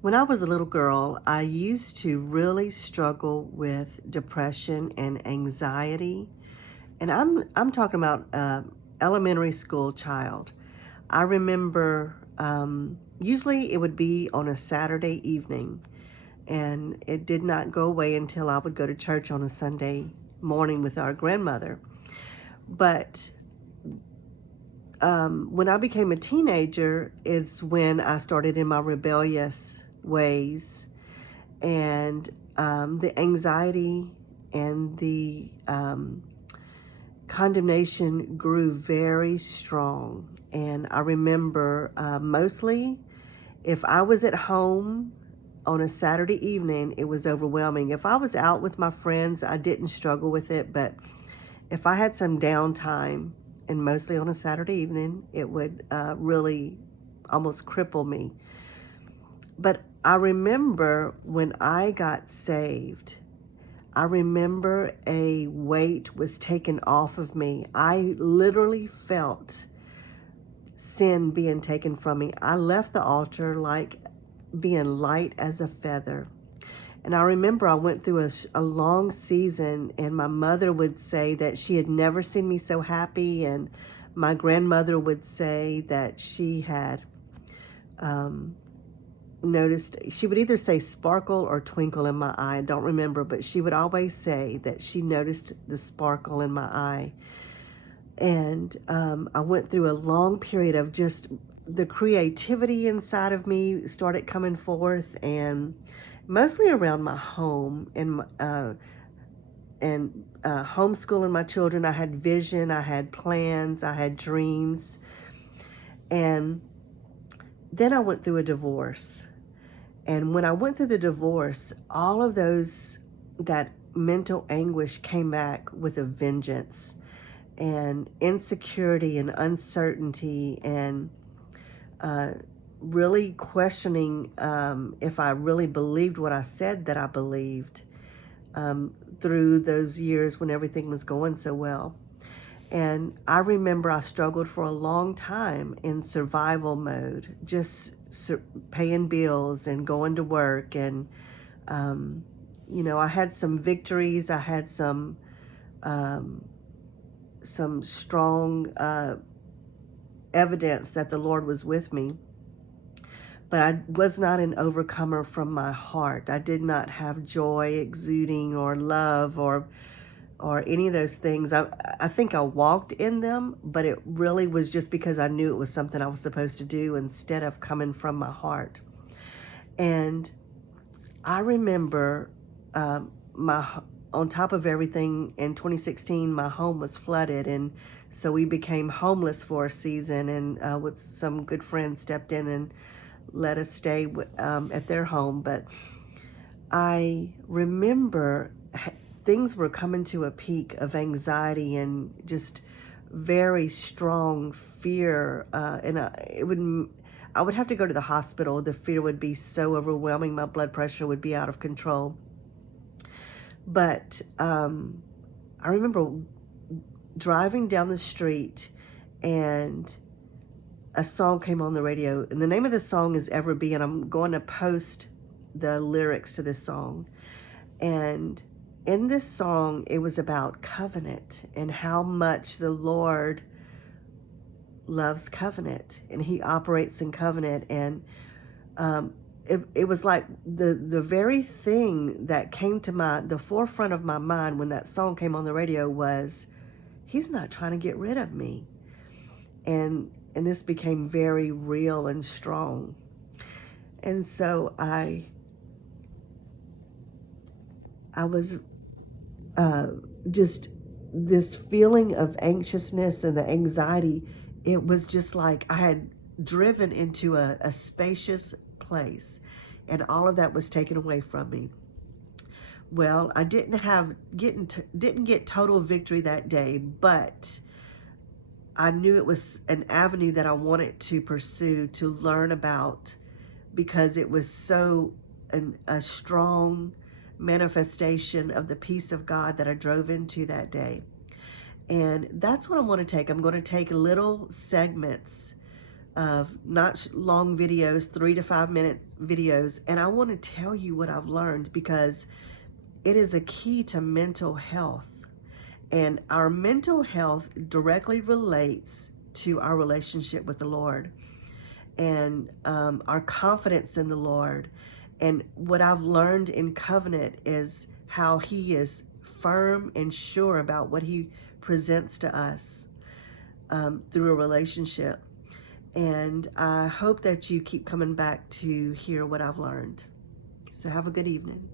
When I was a little girl, I used to really struggle with depression and anxiety, and I'm talking about elementary school child. I remember usually it would be on a Saturday evening, and it did not go away until I would go to church on a Sunday morning with our grandmother. But when I became a teenager, is when I started in my rebellious ways, and the anxiety and the condemnation grew very strong. And I remember mostly if I was at home on a Saturday evening, it was overwhelming. If I was out with my friends, I didn't struggle with it. But if I had some downtime, and mostly on a Saturday evening, it would really almost cripple me. But I remember when I got saved, I remember a weight was taken off of me. I literally felt sin being taken from me. I left the altar like being light as a feather. And I remember I went through a long season, and my mother would say that she had never seen me so happy. And my grandmother would say that she had um, noticed, she would either say sparkle or twinkle in my eye. I don't remember, but she would always say that she noticed the sparkle in my eye. And I went through a long period of just the creativity inside of me started coming forth, and mostly around my home and homeschooling my children. I had vision, I had plans, I had dreams. And then I went through a divorce. And when I went through the divorce, all of that mental anguish came back with a vengeance, and insecurity and uncertainty, and uh, really questioning if I really believed what I said that I believed through those years when everything was going so well. And I remember I struggled for a long time in survival mode, just paying bills and going to work. And, I had some victories. I had um, some strong evidence that the Lord was with me. But I was not an overcomer from my heart. I did not have joy exuding or love or any of those things. I think I walked in them, but it really was just because I knew it was something I was supposed to do instead of coming from my heart. And I remember my on top of everything, in 2016, my home was flooded, and so we became homeless for a season. And with some good friends stepped in and let us stay at their home. But I remember things were coming to a peak of anxiety and just very strong fear, and I would have to go to the hospital. The fear would be so overwhelming. My blood pressure would be out of control. But I remember driving down the street, and a song came on the radio, and the name of the song is Ever Be, and I'm going to post the lyrics to this song. And in this song, it was about covenant and how much the Lord loves covenant, and he operates in covenant. And it was like the very thing that came to the forefront of my mind when that song came on the radio was, he's not trying to get rid of me. And this became very real and strong. And so I was just this feeling of anxiousness and the anxiety. It was just like I had driven into a spacious place, and all of that was taken away from me. Well, I didn't get total victory that day, but I knew it was an avenue that I wanted to pursue, to learn about, because it was so a strong manifestation of the peace of God that I drove into that day. And that's what I want to take. I'm going to take little segments of not long videos, 3 to 5 minute videos. And I want to tell you what I've learned, because it is a key to mental health. And our mental health directly relates to our relationship with the Lord, and our confidence in the Lord. And what I've learned in covenant is how He is firm and sure about what He presents to us through a relationship. And I hope that you keep coming back to hear what I've learned. So have a good evening.